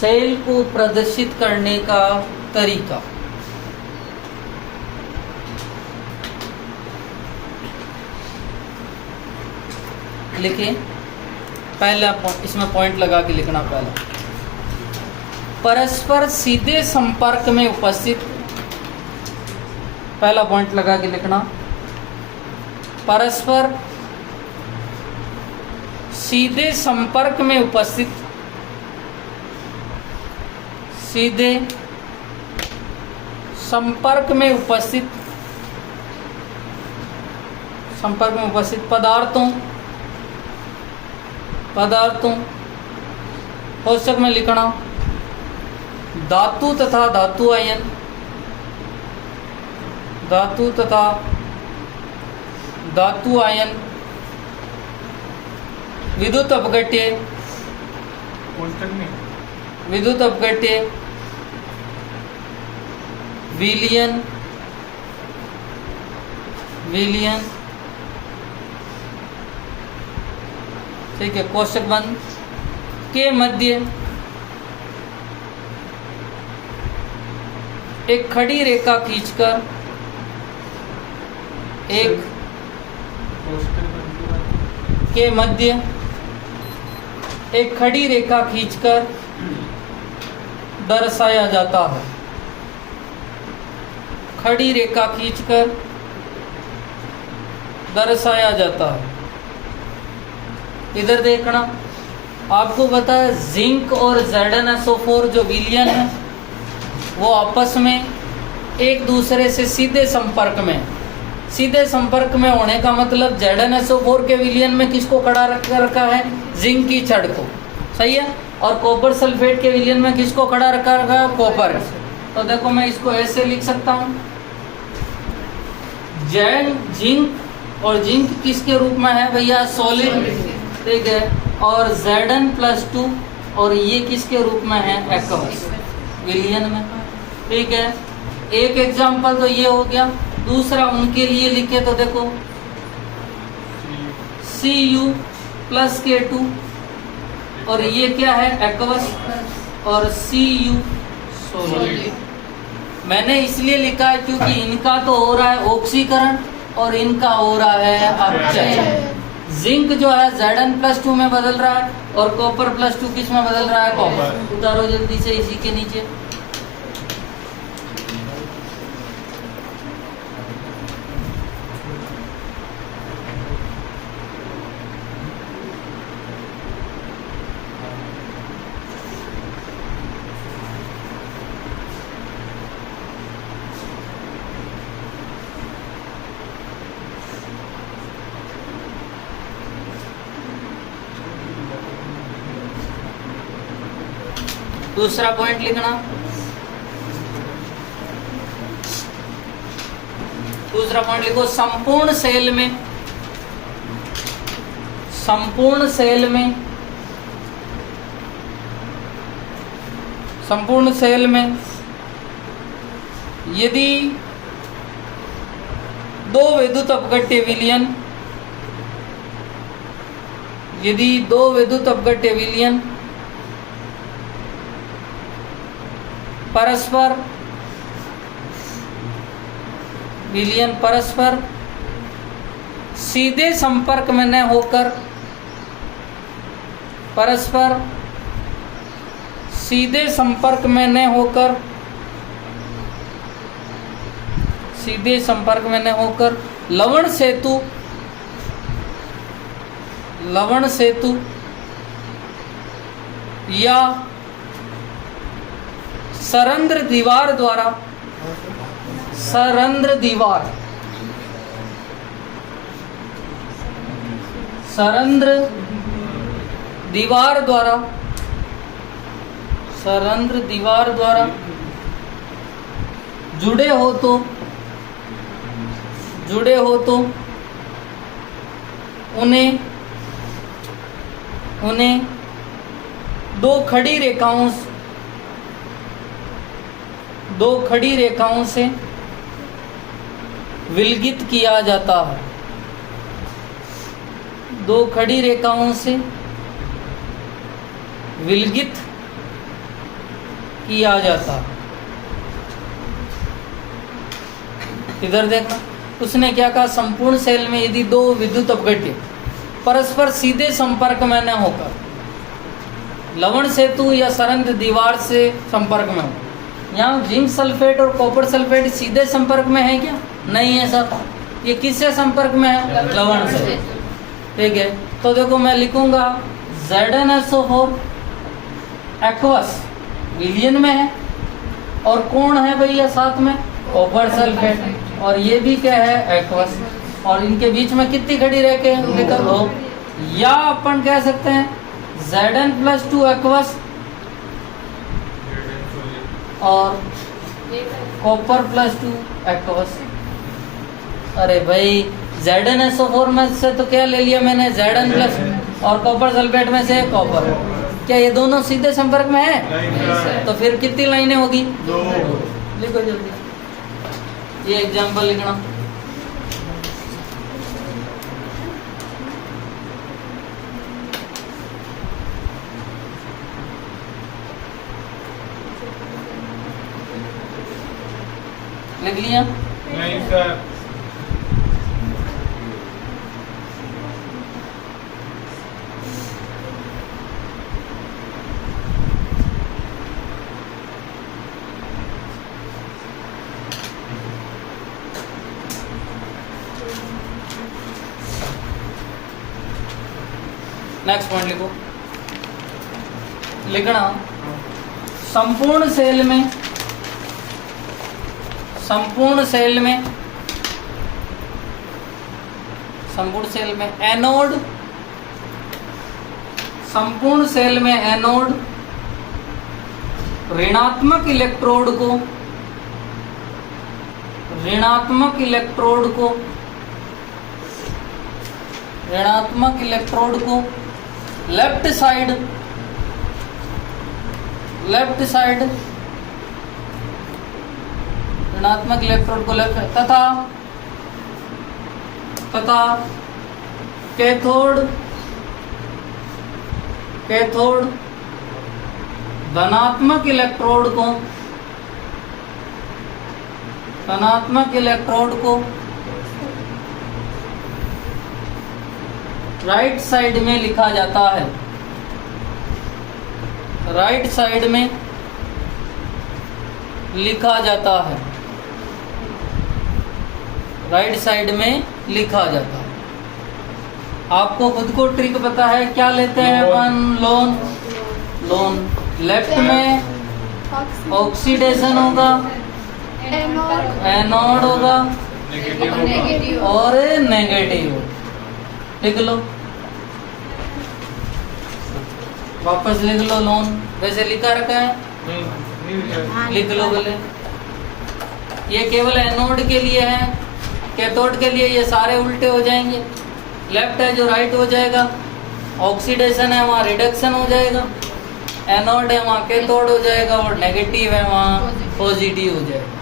Cell को प्रदर्शित करने का तरीका। लिखिए, पहला इसमें पॉइंट लगा के लिखना। पहला, परस्पर सीधे संपर्क में उपस्थित, पहला पॉइंट लगा के लिखना, परस्पर सीधे संपर्क में उपस्थित, सीधे संपर्क में उपस्थित, संपर्क में उपस्थित पदार्थों कोष्ठक में लिखना, धातु तथा धातु आयन, धातु तथा धातु आयन, विद्युत अपघट्य, विद्युत अपघट्य, विलयन, विलयन, ठीक है, कोष्ठक बंद के मध्य एक खड़ी रेखा खींचकर, एक के मध्य एक खड़ी रेखा खींचकर दर्शाया जाता है, खड़ी रेखा खींचकर दर्शाया जाता है। इधर देखना, आपको पता है जिंक और ZnSO4 जो विलयन है वो आपस में एक दूसरे से सीधे संपर्क में, सीधे संपर्क में होने का मतलब ZnSO4 के विलयन में किसको खड़ा रखा है, जिंक की छड़ को, सही है, और कॉपर सल्फेट के विलयन में किसको खड़ा रखा है, कॉपर। तो देखो मैं इसको ऐसे लिख सकता हूँ, जिंक और जिंक किसके रूप में है भैया, सॉलिड, ठीक है, और Zn+2 और ये किसके रूप में है, एक्वस, विलयन में, ठीक है। एक एग्जांपल तो ये हो गया। दूसरा उनके लिए लिखे तो देखो Cu+K2 और ये क्या है, एक्वस, और Cu सॉलिड। मैंने इसलिए लिखा है क्योंकि इनका तो हो रहा है ऑक्सीकरण और इनका हो रहा है अपचय। जिंक जो है Zn+2 में बदल रहा है और कॉपर+2 किस में बदल रहा है, कॉपर। उतारो जल्दी से इसी के नीचे। दूसरा पॉइंट लिखना, दूसरा पॉइंट लिखो, संपूर्ण सेल में, संपूर्ण सेल में, संपूर्ण सेल में यदि दो विद्युत अपघट्य विलयन, यदि दो विद्युत अपघट्य विलयन परस्पर, विलयन परस्पर सीधे संपर्क में न होकर, परस्पर सीधे संपर्क में न होकर, सीधे संपर्क में न होकर लवण सेतु, लवण सेतु या सरंध्र दीवार द्वारा, सरंध्र दीवार, सरंध्र दीवार द्वारा, सरंध्र दीवार द्वारा जुड़े हो तो, जुड़े हो तो उन्हें, उन्हें दो खड़ी रेखाओं, दो खड़ी रेखाओं से विलगित किया जाता है, दो खड़ी रेखाओं से विलगित किया जाता। इधर देखा, उसने क्या कहा, संपूर्ण सेल में यदि दो विद्युत अपघट्य परस्पर सीधे संपर्क में न होकर लवण सेतु या सरंध्र दीवार से संपर्क में हो। यहाँ जिंक सल्फेट और कॉपर सल्फेट सीधे संपर्क में है क्या? नहीं है सर। ये किससे संपर्क में है? लवण से। ठीक है, तो देखो मैं लिखूंगा ZnSO4 एक्वस विलयन में है, और कौन है भैया साथ में? कॉपर सल्फेट, और ये भी क्या है? एक्वस। और इनके बीच में कितनी घड़ी रह के निकल हो, या अपन कह सकते हैं Zn+2 एक्वस और कॉपर +2 एक्वस। अरे भाई ZnSO4 में से तो क्या ले लिया मैंने? Zn+ और कॉपर सल्फेट में से कॉपर। क्या ये दोनों सीधे संपर्क में है? तो फिर कितनी लाइनें होगी? 2। लिखो जल्दी, ये एग्जाम्पल लिखना। लिख लिया? नहीं सर। नेक्स्ट पॉइंट लिखो, लिखना संपूर्ण सेल में एनोड, संपूर्ण सेल में एनोड ऋणात्मक इलेक्ट्रोड को लेफ्ट साइड ऋणात्मक इलेक्ट्रोड को लेफ्ट तथा कैथोड धनात्मक इलेक्ट्रोड को राइट साइड में लिखा जाता है। राइट साइड में लिखा जाता है। आपको खुद को ट्रिक पता है, क्या लेते हैं अपन? लोन। लेफ्ट में ऑक्सीडेशन होगा, एनोड होगा और नेगेटिव। लिख लो, वापस लिख लो लोन। वैसे लिखा रखा है, लिख लो पहले। ये केवल एनोड के लिए है, कैथोड के लिए ये सारे उल्टे हो जाएंगे। लेफ्ट है जो राइट हो जाएगा, ऑक्सीडेशन है वहाँ रिडक्शन हो जाएगा, एनोड है वहाँ कैथोड हो जाएगा, और नेगेटिव है वहाँ पॉजिटिव हो जाएगा।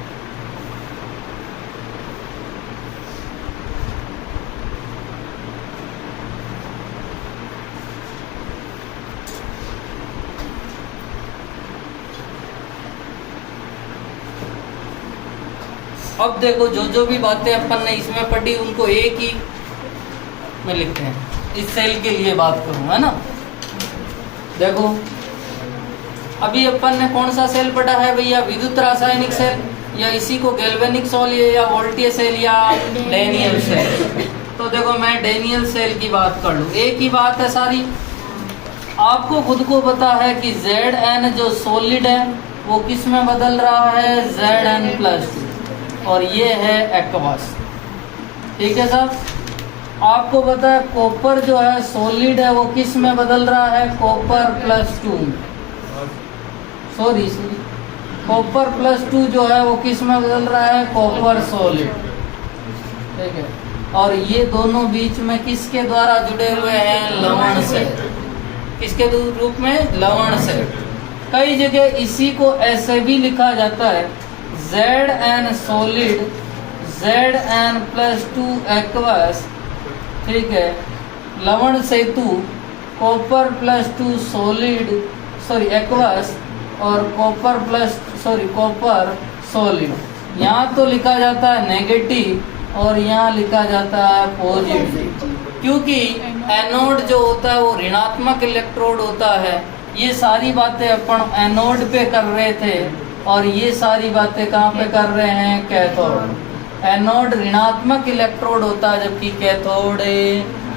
अब देखो जो भी बातें अपन ने इसमें पढ़ी उनको एक ही में लिखते हैं। इस सेल के लिए बात करूं, है ना। देखो अभी अपन ने कौन सा सेल पढ़ा है भैया? विद्युत रासायनिक सेल, या इसी को गैल्वेनिक सेल, या वोल्टेज सेल, या डेनियल सेल। तो देखो मैं डेनियल सेल की बात कर लूँ, एक ही बात है सारी। आपको खुद को पता है कि Zn जो सॉलिड है वो किस में बदल रहा है? Zn+2, और ये है एक्वस। ठीक है साहब। आपको पता है कॉपर जो है सॉलिड है वो किस में बदल रहा है? कॉपर+2। सॉरी कॉपर+2 जो है वो किस में बदल रहा है? Copper solid. ठीक है, और ये दोनों बीच में किसके द्वारा जुड़े हुए हैं? लवण से। किसके रूप में? लवण से। कई जगह इसी को ऐसे भी लिखा जाता है, Zn सॉलिड, Zn+2 एक्वस। ठीक है, लवण सेतु, कॉपर+2 सॉलिड, एक्वस, और कॉपर सॉल्यूट। यहाँ तो लिखा जाता है नेगेटिव और यहाँ लिखा जाता है पॉजिटिव, क्योंकि एनोड जो होता है वो ऋणात्मक इलेक्ट्रोड होता है। ये सारी बातें अपन एनोड पे कर रहे थे और ये सारी बातें कहाँ पे कर रहे हैं, कैथोड। एनोड ऋणात्मक इलेक्ट्रोड होता है जबकि कैथोड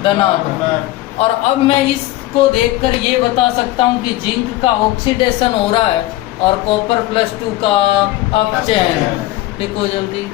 धनात्मक। और अब मैं इसको देखकर ये बता सकता हूँ कि जिंक का ऑक्सीडेशन हो रहा है और कॉपर +2 का अपचयन। लिखो जल्दी।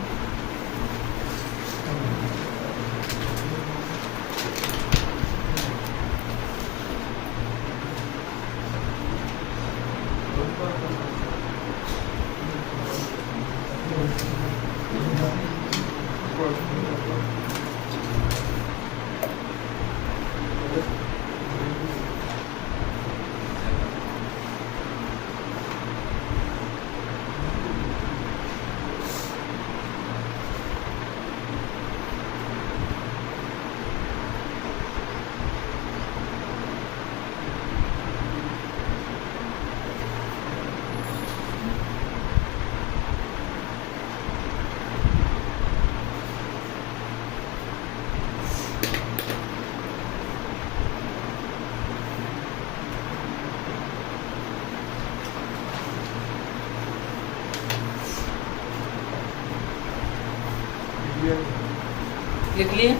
लिख लिए?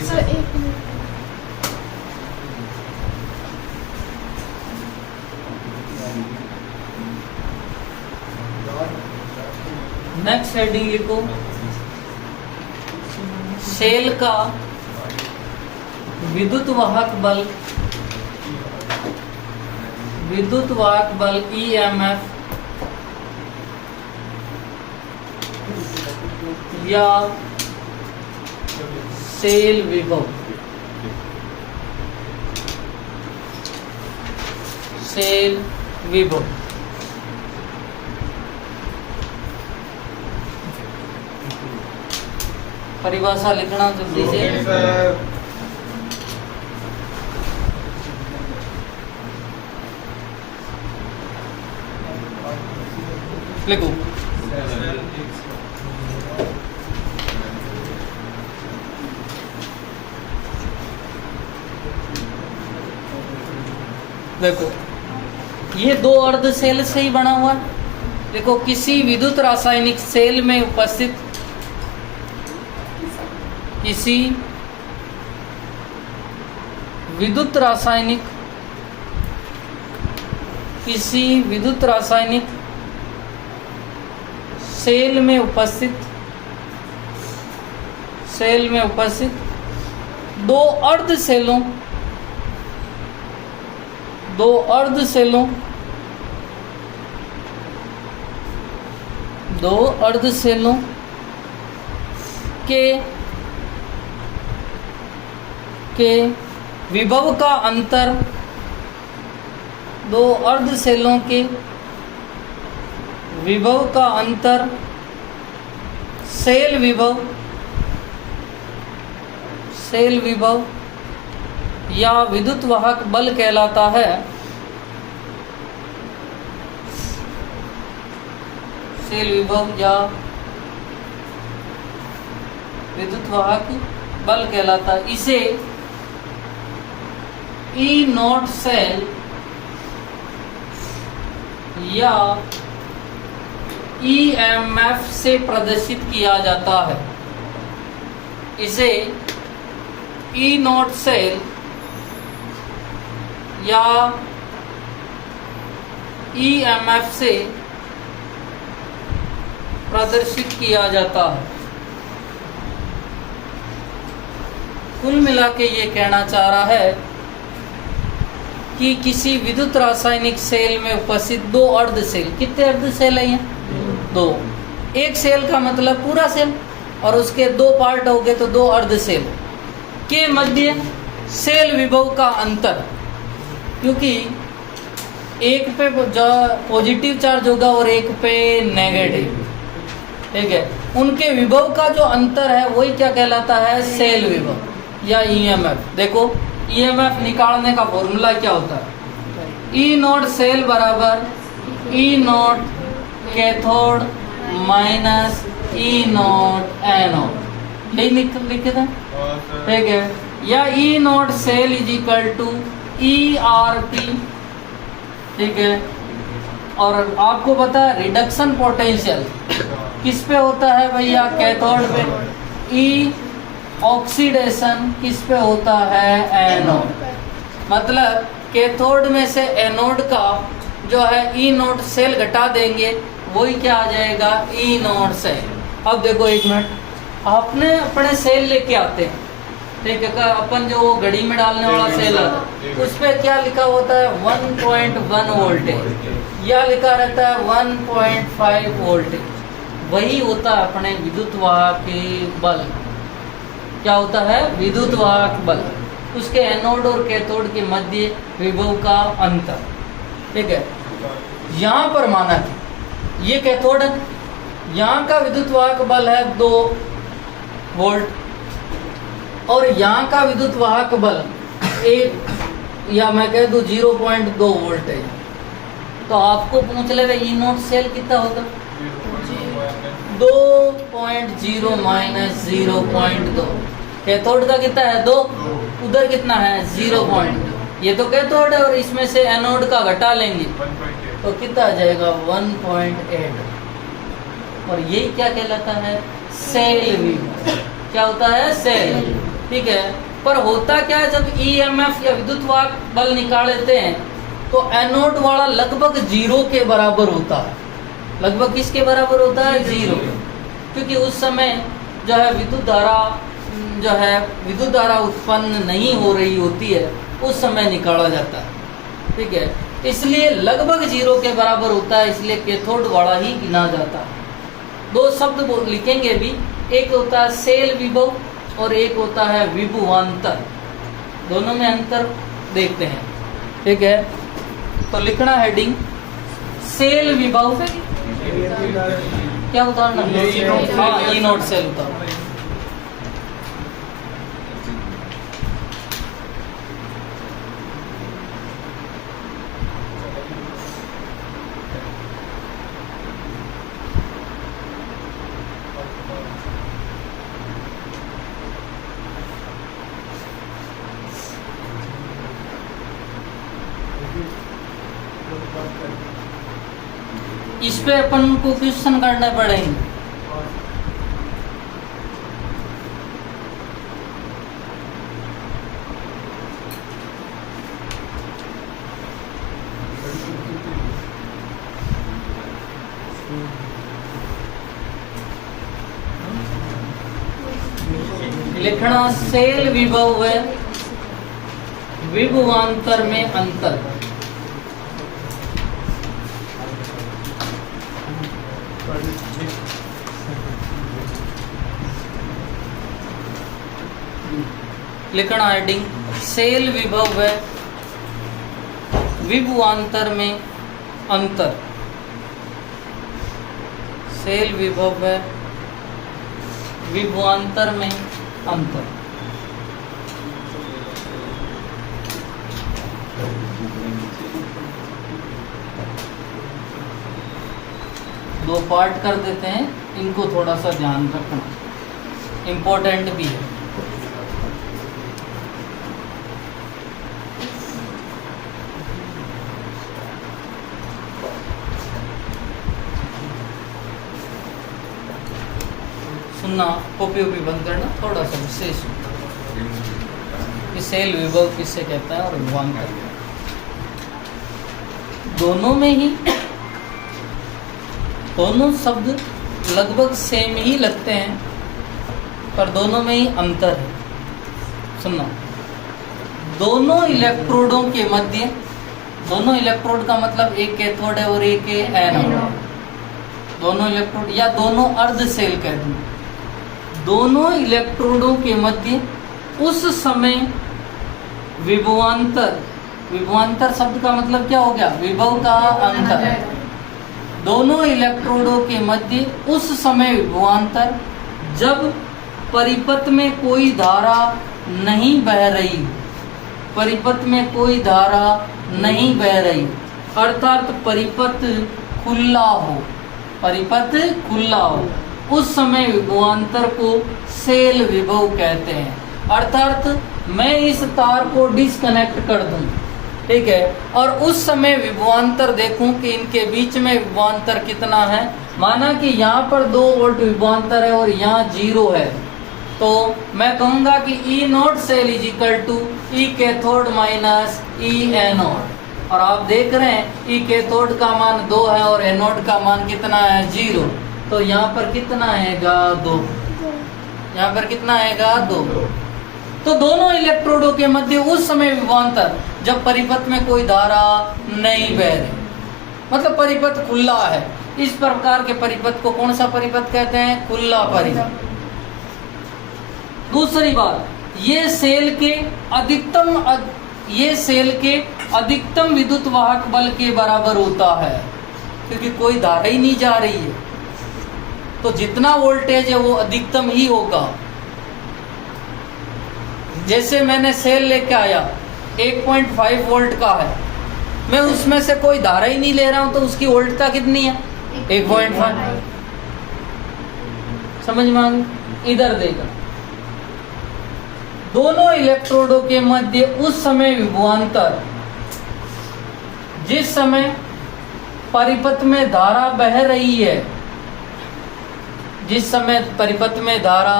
सर एक मिनट। नेक्स्ट हेडिंग लिखो, सेल का विद्युत वाहक बल EMF या सेल विभव। परिभाषा लिखना जल्दी से। लिखो। देखो ये दो अर्ध सेल से ही बना हुआ है। देखो किसी विद्युत रासायनिक सेल में उपस्थित किसी विद्युत रासायनिक सेल में उपस्थित दो अर्ध सेलों के विभव का अंतर, दो अर्ध सेलों के विभव का अंतर सेल विभव या विद्युत वाहक बल कहलाता है। सेल विभव या विद्युत वाहक बल कहलाता है। इसे E0 सेल या EMF से प्रदर्शित किया जाता है। इसे E0 सेल या EMF से प्रदर्शित किया जाता है। कुल मिला के ये कहना चाह रहा है कि किसी विद्युत रासायनिक सेल में उपस्थित दो अर्ध सेल, कितने अर्ध सेल है? दो। एक सेल का मतलब पूरा सेल और उसके दो पार्ट हो गए तो दो अर्ध सेल के मध्य सेल विभव का अंतर, क्योंकि एक पे पॉजिटिव चार्ज होगा और एक पे नेगेटिव, ठीक है। उनके विभव का जो अंतर है वही क्या कहलाता है? सेल विभव या EMF। देखो EMF निकालने का फॉर्मूला क्या होता है? E0 सेल बराबर E naught cathode minus E naught anode, यही लिखे थे, ठीक है। या E naught cell is equal to E R P, ठीक है। और आपको पता है रिडक्शन पोटेंशियल किस पे होता है भैया, कैथोड पे। ई ऑक्सीडेशन किस पे होता है, एनोड। मतलब कैथोड में से एनोड का जो है ई नोट सेल घटा देंगे, वही क्या आ जाएगा, ई नोट सेल। अब देखो एक मिनट, आपने अपने सेल लेके आते हैं, ठीक है। अपन जो घड़ी में डालने वाला सेल है उस पर क्या लिखा होता है, 1.1 वोल्टेज, या लिखा रहता है 1.5 वोल्टेज। वही होता है अपने विद्युत वाहक बल। क्या होता है, विद्युत वाहक बल। उसके एनोड और कैथोड के मध्य विभव का अंतर, ठीक है। यहाँ पर माना कि ये कैथोड है, यहाँ का विद्युत वाहक बल है 2 वोल्ट, और यहाँ का विद्युत वाहक बल 1 या मैं कह दूं 0.2 वोल्ट है। तो आपको पूछ ले ई नोट सेल कितना होगा, 2.0 माइनस 0.2। कैथोड का कितना है, 2, उधर कितना है, 0.2। ये तो कैथोड है और इसमें से एनोड का घटा लेंगे तो कितना आ जाएगा, 1.8। और यही क्या कहलाता है, सेल विभव। क्या होता है, सेल, ठीक है। पर होता क्या है, जब ईएमएफ या विद्युत वाहक बल निकाल लेते हैं तो एनोड वाला लगभग 0 के बराबर होता है। लगभग किसके बराबर होता है, 0। क्योंकि उस समय जो है विद्युत धारा उत्पन्न नहीं हो रही होती है, उस समय निकाला जाता है, ठीक है। इसलिए लगभग 0 के बराबर होता है, इसलिए कैथोड वाला ही गिना जाता है। 2 शब्द लिखेंगे भी, एक होता है सेल विभव और एक होता है विभवांतर। दोनों में अंतर देखते हैं, ठीक है। तो लिखना हेडिंग सेल विभव, क्या उदाहरण, हाँ, ई नोट सेल उदाहरण। इस पे अपन को क्वेश्चन करने पड़ेंगे। लिखना सेल विभव है, विभवांतर में अंतर। लिखना हेडिंग सेल विभव है, विभवांतर में अंतर। सेल विभव है, विभवांतर में अंतर। दो पार्ट कर देते हैं, इनको थोड़ा सा ध्यान रखना, इम्पोर्टेंट भी है। सुनना, कॉपी ओपी बंद करना, थोड़ा सा विशेष सेल विभव किससे कहता है और विभवांतर। दोनों में ही दोनों शब्द लगभग सेम ही लगते हैं, पर दोनों में ही अंतर है। सुनना, दोनों इलेक्ट्रोडों के मध्य, दोनों इलेक्ट्रोड का मतलब एक कैथोड है और एक एनोड। दोनों इलेक्ट्रोड या दोनों अर्ध सेल कह दूं, दोनों इलेक्ट्रोडों के मध्य उस समय विभवांतर, विभवांतर शब्द का मतलब क्या हो गया, विभव का अंतर। दोनों इलेक्ट्रोडों के मध्य उस समय विभवांतर जब परिपथ में कोई धारा नहीं बह रही, परिपथ में कोई धारा नहीं बह रही, अर्थात परिपथ खुला हो, परिपथ खुला हो, उस समय विभवांतर को सेल विभव कहते हैं। अर्थात मैं इस तार को डिस्कनेक्ट कर दूं, ठीक है, और उस समय विभवांतर देखूं कि इनके बीच में विभवांतर कितना है। माना कि यहाँ पर 2 वोल्ट विभवांतर है और यहाँ 0 है, तो मैं कहूंगा कि E naught cell is equal to E cathode minus E anode. और आप देख रहे हैं ई कैथोड का मान 2 है और एनोड का मान कितना है 0, तो यहाँ पर कितना आएगा 2, यहाँ पर कितना आएगा 2। तो दोनों इलेक्ट्रोडों के मध्य उस समय विभवांतर जब परिपथ में कोई धारा नहीं बह रही, मतलब परिपथ खुला है, इस प्रकार के परिपथ को कौन सा परिपथ कहते हैं? खुला परिपथ। दूसरी बात, ये सेल के अधिकतम विद्युत वाहक बल के बराबर होता है, क्योंकि कोई धारा ही नहीं जा रही है, तो जितना वोल्टेज है वो अधिकतम ही होगा। जैसे मैंने सेल लेके आया 1.5 वोल्ट का है, मैं उसमें से कोई धारा ही नहीं ले रहा हूं, तो उसकी वोल्टता कितनी है? 1.5। समझ में आ गई? इधर देखा, दोनों इलेक्ट्रोडों के मध्य उस समय विभवांतर, जिस समय परिपथ में धारा बह रही है, जिस समय परिपथ में धारा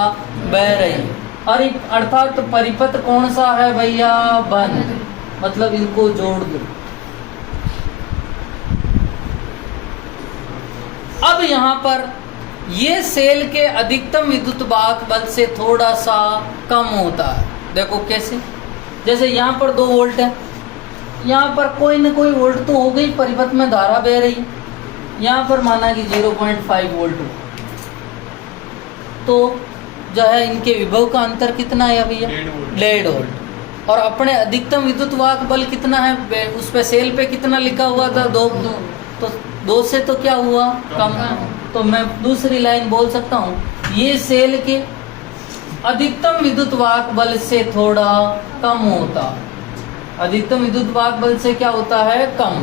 बह रही है, और अर्थात परिपथ कौन सा है भैया? बंद, मतलब इनको जोड़ दो। अब यहाँ पर ये सेल के अधिकतम विद्युत वाहक बल से थोड़ा सा कम होता है। देखो कैसे, जैसे यहाँ पर 2 वोल्ट है, यहाँ पर कोई न कोई वोल्ट तो हो गई, परिपथ में धारा बह रही है, यहाँ पर माना कि 0.5 वोल्ट हो, तो जो है इनके विभव का अंतर कितना है भैया? 1.5 वोल्ट। और अपने अधिकतम विद्युत वाहक बल कितना है? उस पे सेल पे कितना लिखा हुआ था? 2। तो 2 से तो क्या हुआ? कम। तो मैं दूसरी लाइन बोल सकता हूँ, ये सेल के अधिकतम विद्युत वाहक बल से थोड़ा कम होता। अधिकतम विद्युत वाहक बल से क्या होता है? कम।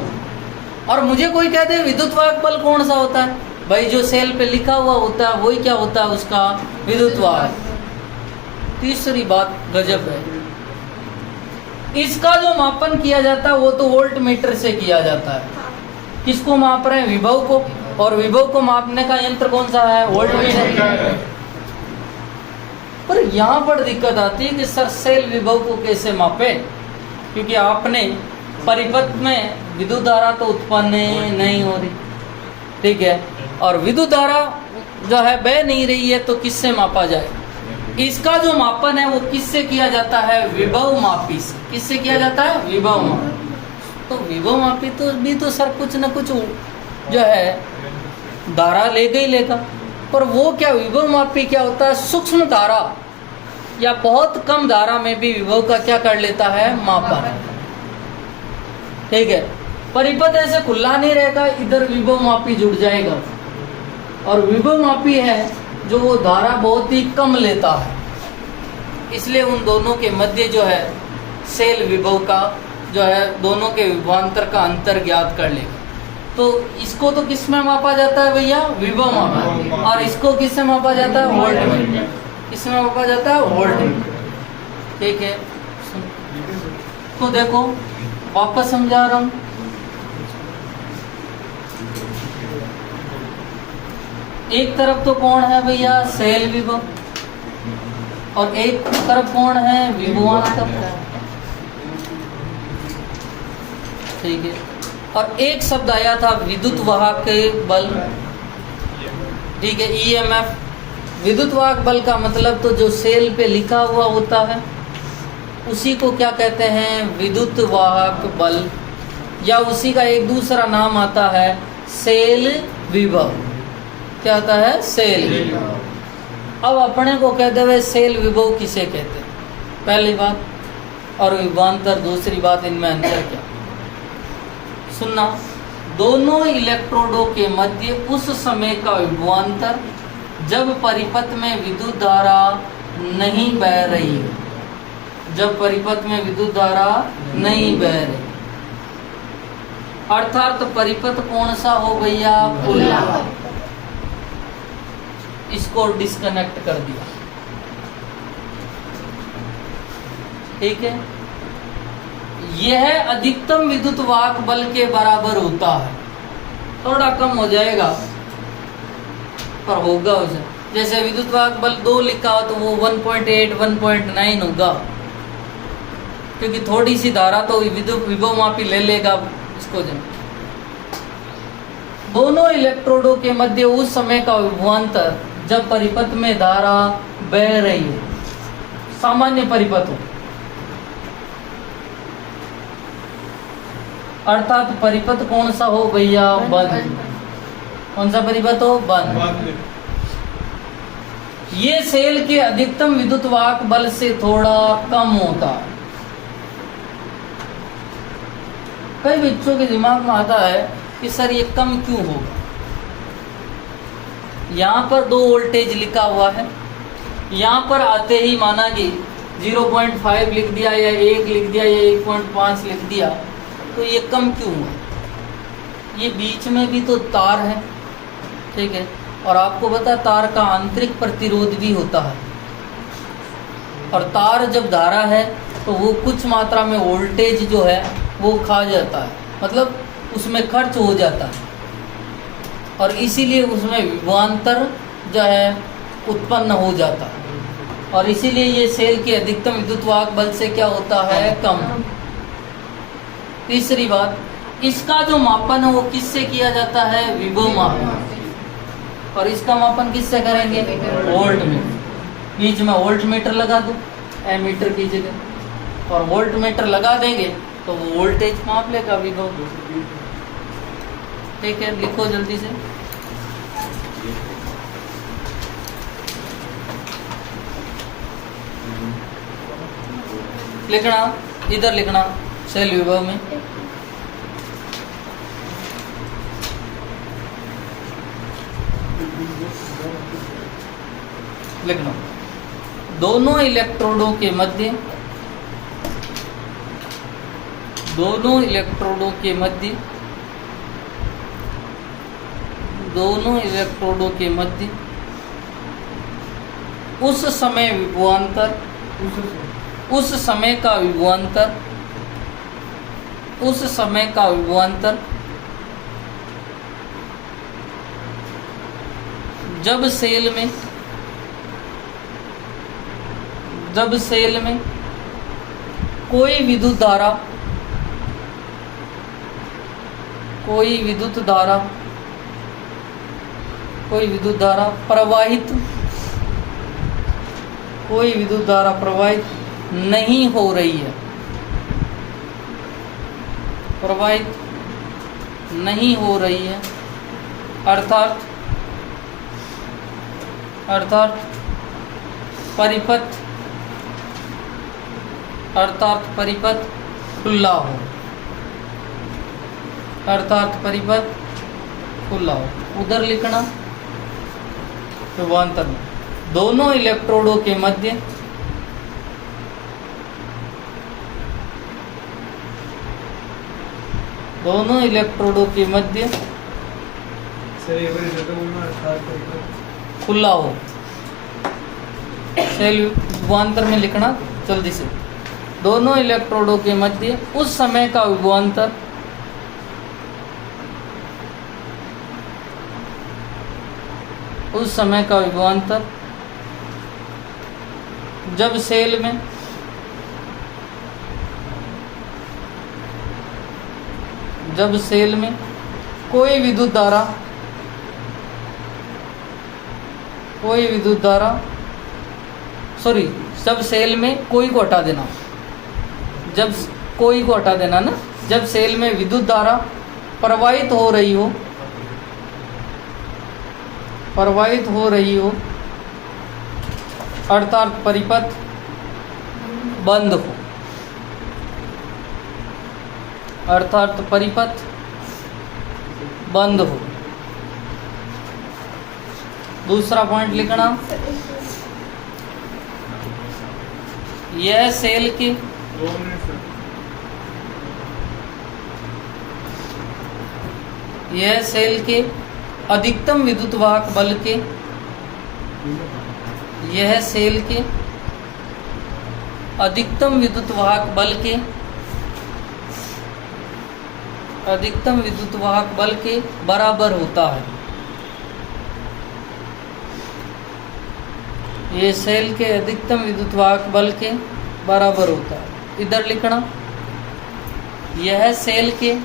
और मुझे कोई कहते हैं विद्युत वाहक बल कौन सा होता है? भाई जो सेल पे लिखा हुआ होता है वही क्या होता है? उसका विद्युत वाहक। तीसरी बात गजब है, इसका जो मापन किया जाता है वो तो वोल्ट मीटर से किया जाता है। किसको माप रहे हैं? विभव को। और विभव को मापने का यंत्र कौन सा है? Volt meter. पर यहाँ पर दिक्कत आती है कि सर सेल विभव को कैसे मापे, क्योंकि आपने परिपथ में विद्युत धारा तो उत्पन्न नहीं हो रही, ठीक है, और विद्युत धारा जो है बह नहीं रही है, तो किससे मापा जाए? इसका जो मापन है वो किससे किया जाता है? विभव मापी से। किससे किया जाता है? विभव मापी। तो विभव मापी तो भी तो सर कुछ न कुछ जो है धारा लेगा ही लेगा, पर वो क्या विभव मापी क्या होता है? सूक्ष्म धारा या बहुत कम धारा में भी विभव का क्या कर लेता है? मापन, ठीक है। परिपथ ऐसे खुला नहीं रहेगा, इधर विभव मापी जुड़ जाएगा, और विभव मापी है जो वो धारा बहुत ही कम लेता है, इसलिए उन दोनों के मध्य जो है सेल विभव का जो है दोनों के विभवांतर का अंतर ज्ञात कर लेगा। तो इसको तो किस में मापा जाता है भैया? विभव मापा। और इसको किस से मापा जाता है? वोल्ट में। किसमें मापा जाता है? वोल्ट में, ठीक है। तो देखो वापस समझा रहा हूं, एक तरफ तो कौन है भैया? सेल विभव, और एक तरफ कौन है? विभवांतर, ठीक है। और एक शब्द आया था विद्युत वाहक बल, ठीक है, ईएमएफ। विद्युत वाहक बल का मतलब तो जो सेल पे लिखा हुआ होता है उसी को क्या कहते हैं? विद्युत वाहक बल, या उसी का एक दूसरा नाम आता है सेल विभव। क्या आता है? सेल विभव। अब अपने को कहते हुए सेल विभव किसे कहते हैं? पहली बात, और विभवांतर दूसरी बात, इनमें अंतर क्या? सुनना, दोनों इलेक्ट्रोडों के मध्य उस समय का विभवांतर जब परिपथ में विद्युत धारा नहीं बह रही है, जब परिपथ में विद्युत धारा नहीं बह रही, अर्थात परिपथ कौन सा हो भैया? खुला। इसको डिस्कनेक्ट कर दिया। ठीक है, यह अधिकतम विद्युत वाहक बल के बराबर होता है। थोड़ा कम हो जाएगा पर होगा उसे। जैसे विद्युत वाहक बल 2 लिखा हो तो वो 1.8 1.9 होगा, क्योंकि थोड़ी सी धारा तो विद्युत विभव मापी ले लेगा इसको। दोनों इलेक्ट्रोडों के मध्य उस समय का विभवांतर जब परिपथ में धारा बह रही हो, सामान्य परिपथ हो, अर्थात परिपथ कौन सा हो भैया? बंद। कौन सा परिपथ हो? बंद। ये सेल के अधिकतम विद्युत वाहक बल से थोड़ा कम होता है। कई बच्चों के दिमाग में आता है कि सर ये कम क्यों होगा? यहाँ पर 2 वोल्टेज लिखा हुआ है, यहाँ पर आते ही माना कि 0.5 लिख दिया या 1 लिख दिया या 1.5 लिख दिया, तो ये कम क्यों हुआ? ये बीच में भी तो तार है, ठीक है, और आपको पता है तार का आंतरिक प्रतिरोध भी होता है, और तार जब धारा है तो वो कुछ मात्रा में वोल्टेज जो है वो खा जाता है, मतलब उसमें खर्च हो जाता है, और इसीलिए उसमें विभवांतर जो है उत्पन्न हो जाता है, और इसीलिए ये सेल के अधिकतम विद्युत वाहक बल से क्या होता है? कम। तीसरी बात, इसका जो मापन है वो किससे किया जाता है? विभव मापन। और इसका मापन किससे करेंगे? Volt meter. बीच में वोल्ट मीटर लगा दो एमीटर की जगह, और वोल्ट मीटर लगा देंगे तो वो वोल्टेज माप लेगा विभव। ठीक है, लिखो जल्दी से। लिखना, इधर लिखना सेल विभव में। लिखना, दोनों इलेक्ट्रोडों के मध्य, दोनों इलेक्ट्रोडों के मध्य, दोनों इलेक्ट्रोडों के मध्य उस समय विभवांतर, उस समय का विभवांतर, उस समय का विभवांतर जब सेल में, जब सेल में कोई विद्युत धारा, कोई विद्युत धारा, कोई विद्युत धारा प्रवाहित, कोई विद्युत धारा प्रवाहित नहीं हो रही है, प्रवाहित नहीं हो रही है, अर्थात परिपथ, अर्थात परिपथ खुला हो, अर्थात परिपथ खुला हो। उधर लिखना विभवांतर में दोनों इलेक्ट्रोडों के मध्य, दोनों इलेक्ट्रोडों के मध्य खुला हो। सेल विभवांतर में लिखना जल्दी से, दोनों इलेक्ट्रोडों के मध्य उस समय का विभवांतर, उस समय का विभवांतर जब सेल में, जब सेल में कोई विद्युत धारा, कोई विद्युत धारा, सॉरी, जब सेल में कोई को हटा देना, जब कोई को हटा देना ना, जब सेल में विद्युत धारा प्रवाहित हो रही हो, प्रवाहित हो रही हो, अर्थात परिपथ बंद हो, अर्थात परिपथ बंद हो। दूसरा पॉइंट लिखना, यह सेल की, यह सेल के अधिकतम विद्युत वाहक बल के, यह सेल के अधिकतम विद्युत वाहक बल के, अधिकतम विद्युत वाहक बल के बराबर होता है। ये सेल के अधिकतम विद्युत वाहक बल के बराबर होता है। इधर लिखना, यह सेल के,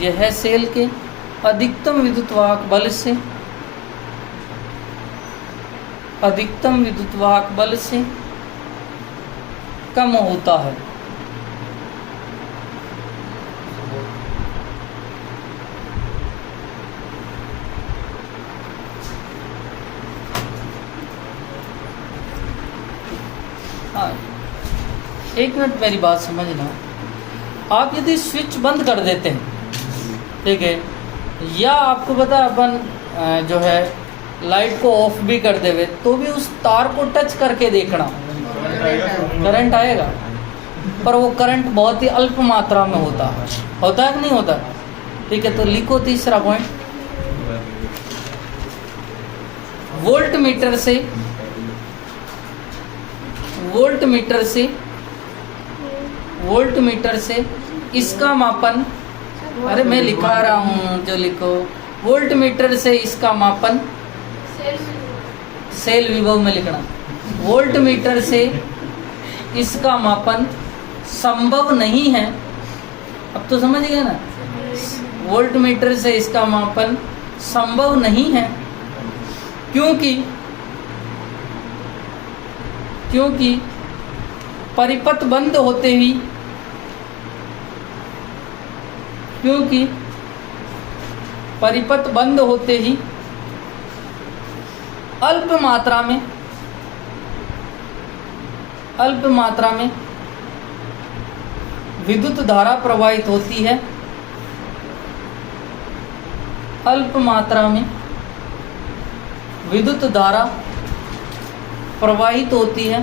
यह सेल के अधिकतम विद्युत वाहक बल से, अधिकतम विद्युत वाहक बल से कम होता है। हाँ, एक मिनट मेरी बात समझना। आप यदि स्विच बंद कर देते हैं, ठीक है, या आपको पता अपन जो है लाइट को ऑफ भी कर देवे, तो भी उस तार को टच करके देखना, करंट आएगा, पर वो करंट बहुत ही अल्प मात्रा में होता है कि नहीं होता? ठीक है, तो लिखो तीसरा पॉइंट, वोल्ट मीटर से, वोल्ट मीटर से, वोल्ट मीटर से इसका मापन, अरे मैं लिखा रहा हूँ जो लिखो, वोल्ट मीटर से इसका मापन, सेल विभव में लिखना, वोल्ट मीटर से इसका मापन संभव नहीं है। अब तो समझ गए ना, वोल्ट मीटर से इसका मापन संभव नहीं है, क्योंकि परिपथ बंद होते ही, क्योंकि परिपथ बंद होते ही अल्प मात्रा में विद्युत धारा प्रवाहित होती है, अल्प मात्रा में विद्युत धारा प्रवाहित होती है,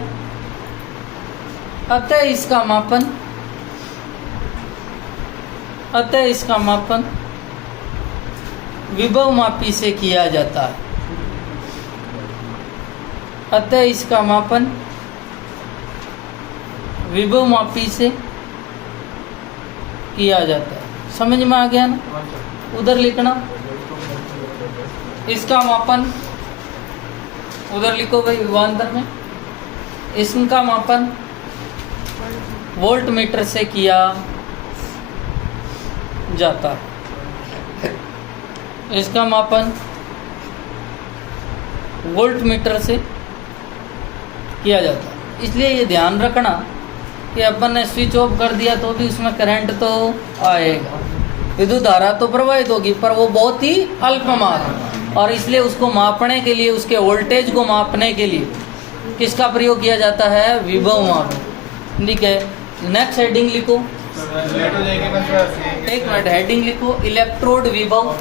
अतः इसका मापन विभव मापी से किया जाता है, अतः इसका मापन विभव मापी से किया जाता है। समझ में आ गया ना? उधर लिखना, इसका मापन, उधर लिखो भाई विभवांतर में, इसका मापन वोल्ट मीटर से किया जाता है, इसका मापन वोल्ट मीटर से किया जाता है। इसलिए ये ध्यान रखना कि अपन ने स्विच ऑफ कर दिया तो भी उसमें करंट तो आएगा, विद्युत धारा तो प्रवाहित होगी, पर वो बहुत ही अल्प मात्रा, और इसलिए उसको मापने के लिए, उसके वोल्टेज को मापने के लिए किसका प्रयोग किया जाता है? विभव माप। ठीक है, नेक्स्ट हेडिंग लिखो, एक मिनट, हेडिंग लिखो, इलेक्ट्रोड विभव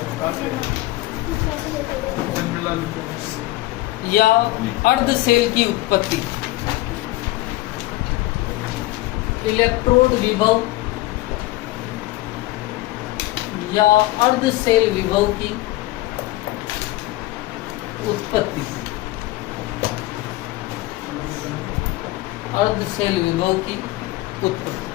या अर्ध सेल की उत्पत्ति, इलेक्ट्रोड विभव या अर्ध सेल विभव की उत्पत्ति, अर्ध सेल विभव की उत्पत्ति।